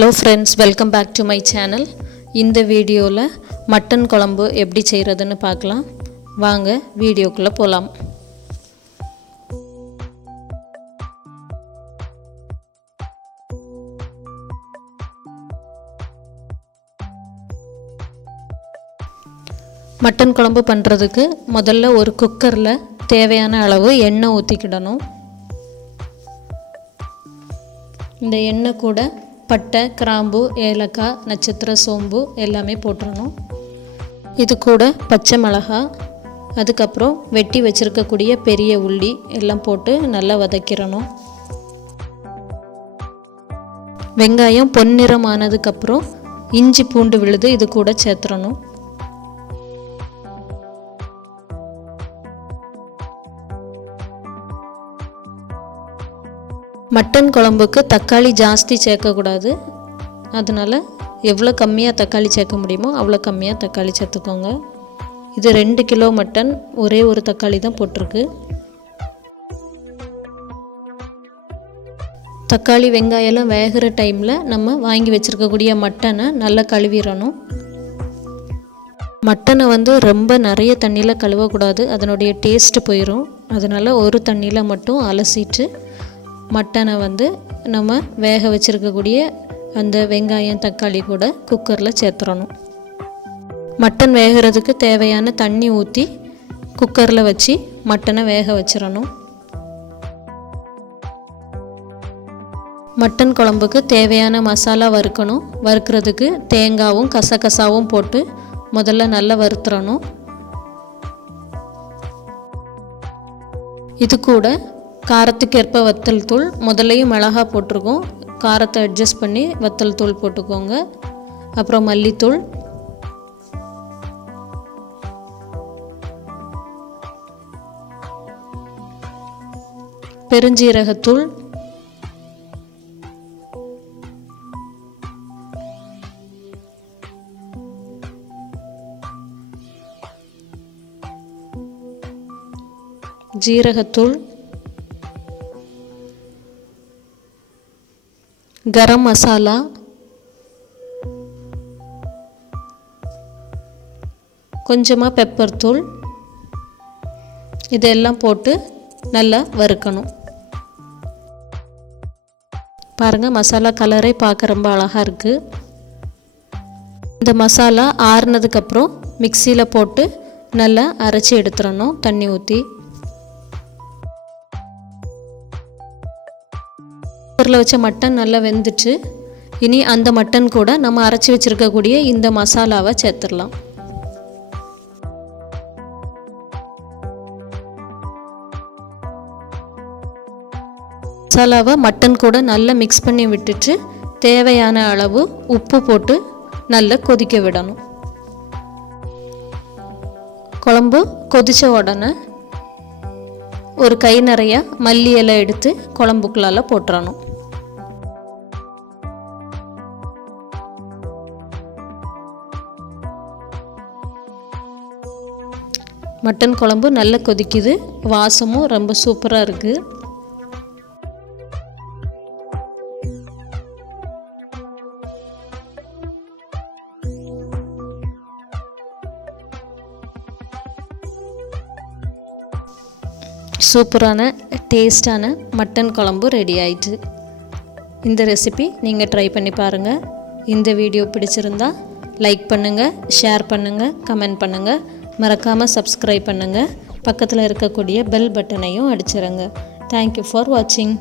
Hello friends, welcome back to my channel. இந்த வீடியோல mutton குழம்பு எப்படி செய்யறதுன்னு பார்க்கலாம். வாங்க வீடியோக்குள்ள போலாம். மட்டன் குழம்பு பண்றதுக்கு முதல்ல ஒரு குக்கர்ல தேவையான அளவு எண்ணெய் ஊத்திக்கிடணும். இந்த எண்ணெய் கூட பட்டை, கிராம்பு, ஏலக்காய், நட்சத்திர சோம்பு எல்லாமே போட்டுறணும். இது கூட பச்சை மிளகாய், அதுக்கப்புறம் வெட்டி வச்சுருக்கக்கூடிய பெரிய உள்ளி எல்லாம் போட்டு நல்லா வதக்கிடணும். வெங்காயம் பொன்னிறமானதுக்கப்புறம் இஞ்சி பூண்டு விழுது இது கூட சேர்த்துறணும். மட்டன் குழம்புக்கு தக்காளி ஜாஸ்தி சேர்க்கக்கூடாது. அதனால் எவ்வளோ கம்மியாக தக்காளி சேர்க்க முடியுமோ அவ்வளோ கம்மியாக தக்காளி சேர்த்துக்கோங்க. இது 2 கிலோ மட்டன், ஒரே ஒரு தக்காளி தான் போட்டிருக்கு. தக்காளி வெங்காயம்லாம் வேகிற டைமில் நம்ம வாங்கி வச்சுருக்கக்கூடிய மட்டனை நல்லா கழுவிடணும். மட்டனை ரொம்ப நிறைய தண்ணியில் கழுவக்கூடாது, அதனுடைய டேஸ்ட்டு போயிடும். அதனால் ஒரு தண்ணியில் மட்டும் அலசிட்டு மட்டனை நம்ம வேக வச்சுருக்கக்கூடிய அந்த வெங்காயம் தக்காளி கூட குக்கரில் சேர்த்துறணும். மட்டன் வேகிறதுக்கு தேவையான தண்ணி ஊற்றி குக்கரில் வச்சு மட்டனை வேக வச்சிடணும். மட்டன் குழம்புக்கு தேவையான மசாலா வறுக்கணும். வறுக்கிறதுக்கு தேங்காயும் கசகசாவும் போட்டு முதல்ல நல்லா வறுத்துறணும். இது கூட காரத்துக்கேற்ப வத்தல் தூள், முதல்லையும் மிளகா போட்டிருக்கோம், காரத்தை அட்ஜஸ்ட் பண்ணி வத்தல் தூள் போட்டுக்கோங்க. அப்புறம் மல்லித்தூள், பெருஞ்சீரகத்தூள், ஜீரகத்தூள், கரம் மசாலா, கொஞ்சமாக பெப்பர் தூள், இதெல்லாம் போட்டு நல்லா வறுக்கணும். பாருங்கள், மசாலா கலரே பார்க்க ரொம்ப அழகாக இருக்குது. இந்த மசாலா ஆறுனதுக்கப்புறம் மிக்சியில் போட்டு நல்லா அரைச்சி எடுத்துடணும் தண்ணி ஊற்றி. குக்கரில் வச்ச மட்டன் நல்லா வெந்துட்டு, இனி அந்த மட்டன் கூட நம்ம அரைச்சி வச்சுருக்கக்கூடிய இந்த மசாலாவை சேர்த்துடலாம். மசாலாவை மட்டன் கூட நல்லா மிக்ஸ் பண்ணி விட்டுட்டு தேவையான அளவு உப்பு போட்டு நல்லா கொதிக்க விடணும். குழம்பு கொதித்த உடனே ஒரு கை நிறைய மல்லி இலை எடுத்து குழம்புக்குள்ளால போட்டுறணும். மட்டன் குழம்பு நல்லா கொதிக்குது, வாசமும் ரொம்ப சூப்பராக இருக்குது. சூப்பரான டேஸ்டான மட்டன் குழம்பு ரெடி ஆயிடுச்சு. இந்த ரெசிபி நீங்கள் ட்ரை பண்ணி பாருங்கள். இந்த வீடியோ பிடிச்சிருந்தா லைக் பண்ணுங்கள், ஷேர் பண்ணுங்கள், கமெண்ட் பண்ணுங்கள், மறக்காமல் சப்ஸ்கிரைப் பண்ணுங்கள். பக்கத்தில் இருக்கக்கூடிய பெல் பட்டனையும் அடிச்சிருங்க. தேங்க்யூ ஃபார் வாட்சிங்.